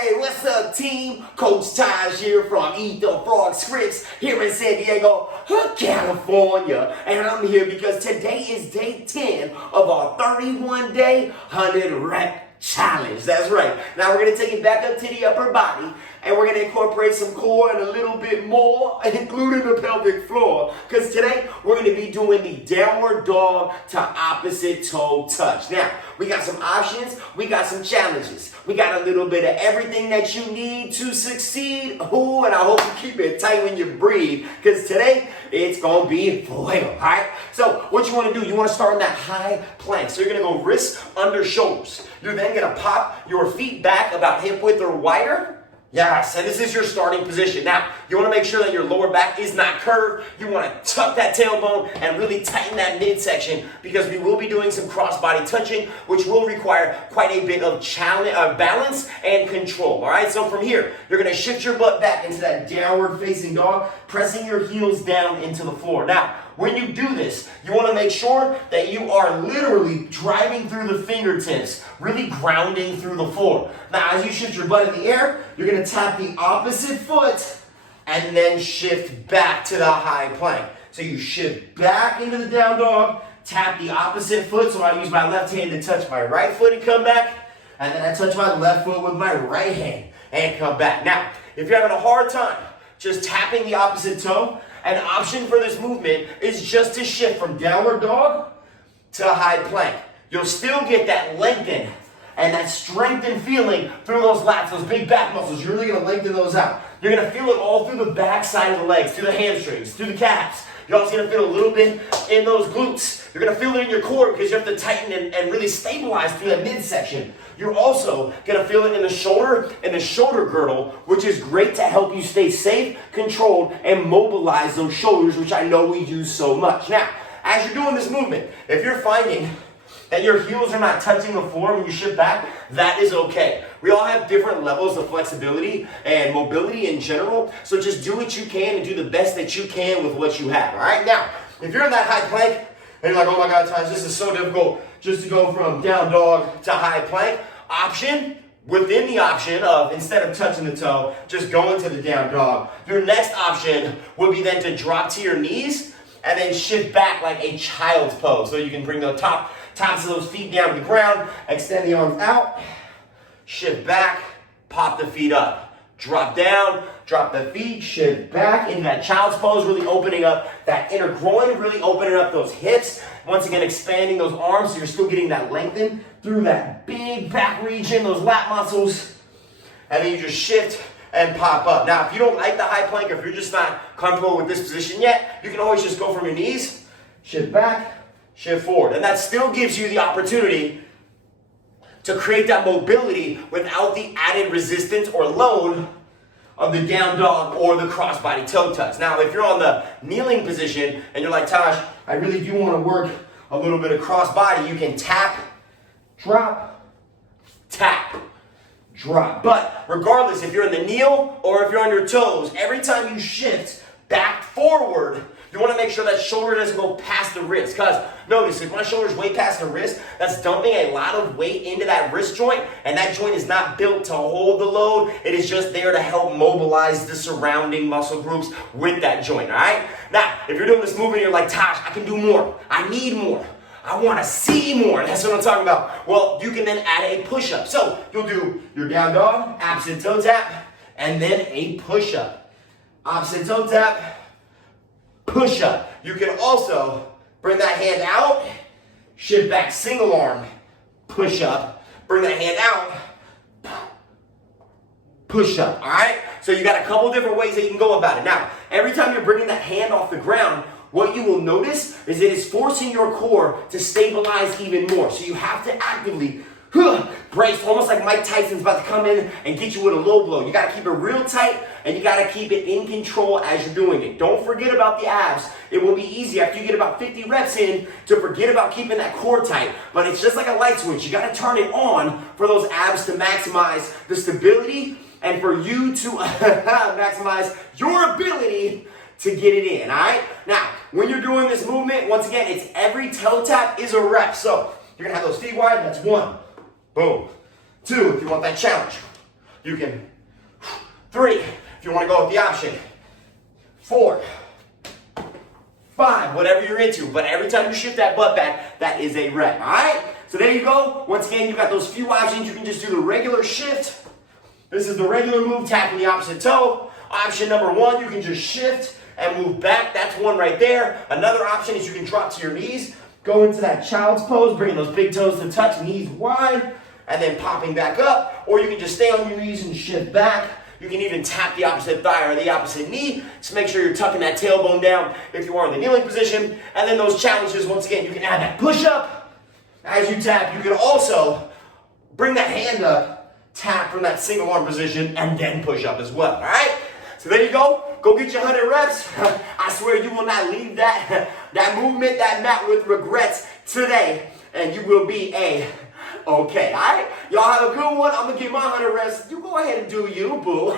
Hey, what's up, team? Coach Taj here from Frog Scripps here in San Diego, California. And I'm here because today is day 10 of our 31-day 100-rep challenge. That's right. Now we're going to take it back up to the upper body, and we're going to incorporate some core and a little bit more, including the pelvic floor, because today we're going to be doing the downward dog to opposite toe touch. Now, we got some options, we got some challenges, we got a little bit of everything that you need to succeed. Ooh, and I hope you keep it tight when you breathe, because today it's going to be for real, all right? So what you want to do, you want to start in that high plank. So you're going to go wrists under shoulders. You're then going to pop your feet back about hip width or wider. Yes, and this is your starting position. Now, you want to make sure that your lower back is not curved. You want to tuck that tailbone and really tighten that midsection, because we will be doing some cross-body touching, which will require quite a bit of balance and control. All right, so from here, you're going to shift your butt back into that downward-facing dog, pressing your heels down into the floor. Now, when you do this, you want to make sure that you are literally driving through the fingertips, really grounding through the floor. Now, as you shift your butt in the air, you're going to tap the opposite foot and then shift back to the high plank. So you shift back into the down dog, tap the opposite foot. So I use my left hand to touch my right foot and come back. And then I touch my left foot with my right hand and come back. Now, if you're having a hard time just tapping the opposite toe, an option for this movement is just to shift from downward dog to high plank. You'll still get that lengthen and that strengthened feeling through those lats, those big back muscles. You're really going to lengthen those out. You're going to feel it all through the back side of the legs, through the hamstrings, through the calves. You're also going to feel a little bit in those glutes. You're going to feel it in your core because you have to tighten and really stabilize through that midsection. You're also going to feel it in the shoulder girdle, which is great to help you stay safe, controlled, and mobilize those shoulders, which I know we use so much. Now, as you're doing this movement, if you're finding that your heels are not touching the floor when you shift back, that is okay. We all have different levels of flexibility and mobility in general, so just do what you can and do the best that you can with what you have, all right? Now, if you're in that high plank, and you're like, oh my God, Taj, this is so difficult just to go from down dog to high plank, option, within the option of, instead of touching the toe, just going to the down dog, your next option would be then to drop to your knees and then shift back like a child's pose. So you can bring the tops of those feet down to the ground, extend the arms out, shift back, pop the feet up. Drop down, drop the feet, shift back into that child's pose, really opening up that inner groin, really opening up those hips. Once again, expanding those arms so you're still getting that lengthen through that big back region, those lat muscles. And then you just shift and pop up. Now, if you don't like the high plank, if you're just not comfortable with this position yet, you can always just go from your knees, shift back, shift forward. And that still gives you the opportunity to create that mobility without the added resistance or load of the down dog or the crossbody toe touch. Now, if you're on the kneeling position and you're like, Taj, I really do want to work a little bit of crossbody, you can tap, drop, tap, drop. But regardless, if you're in the kneel or if you're on your toes, every time you shift back forward, you want to make sure that shoulder doesn't go past the wrist. Because notice, if my shoulder's way past the wrist, that's dumping a lot of weight into that wrist joint, and that joint is not built to hold the load. It is just there to help mobilize the surrounding muscle groups with that joint, all right? Now, if you're doing this movement, you're like, Taj, I can do more. I need more. I want to see more. That's what I'm talking about. Well, you can then add a push-up. So you'll do your down dog, opposite toe tap, and then a push-up. Opposite toe tap, push up. You can also bring that hand out, shift back, single arm, push up, bring that hand out, push up, all right? So you got a couple different ways that you can go about it. Now, every time you're bringing that hand off the ground, what you will notice is it is forcing your core to stabilize even more. So you have to actively brace, almost like Mike Tyson's about to come in and get you with a low blow. You got to keep it real tight, and you got to keep it in control as you're doing it. Don't forget about the abs. It will be easy after you get about 50 reps in to forget about keeping that core tight. But it's just like a light switch. You got to turn it on for those abs to maximize the stability and for you to maximize your ability to get it in, all right? Now, when you're doing this movement, once again, it's every toe tap is a rep. So you're going to have those feet wide. That's 1. Boom. 2, if you want that challenge. You can, 3, if you want to go with the option, 4, 5, whatever you're into. But every time you shift that butt back, that is a rep, all right? So there you go. Once again, you've got those few options. You can just do the regular shift. This is the regular move, tapping the opposite toe. Option number 1, you can just shift and move back. That's one right there. Another option is you can drop to your knees, go into that child's pose, bringing those big toes to touch, knees wide, and then popping back up. Or you can just stay on your knees and shift back. You can even tap the opposite thigh or the opposite knee. Just make sure you're tucking that tailbone down if you are in the kneeling position. And then those challenges, once again, you can add that push-up. As you tap, you can also bring that hand up, tap from that single arm position, and then push up as well, all right? So there you go. Go get your 100 reps. I swear you will not leave that movement, that mat with regrets today, and you will be okay, all right? Y'all have a good one. I'm going to get my 100 reps. You go ahead and do you, boo.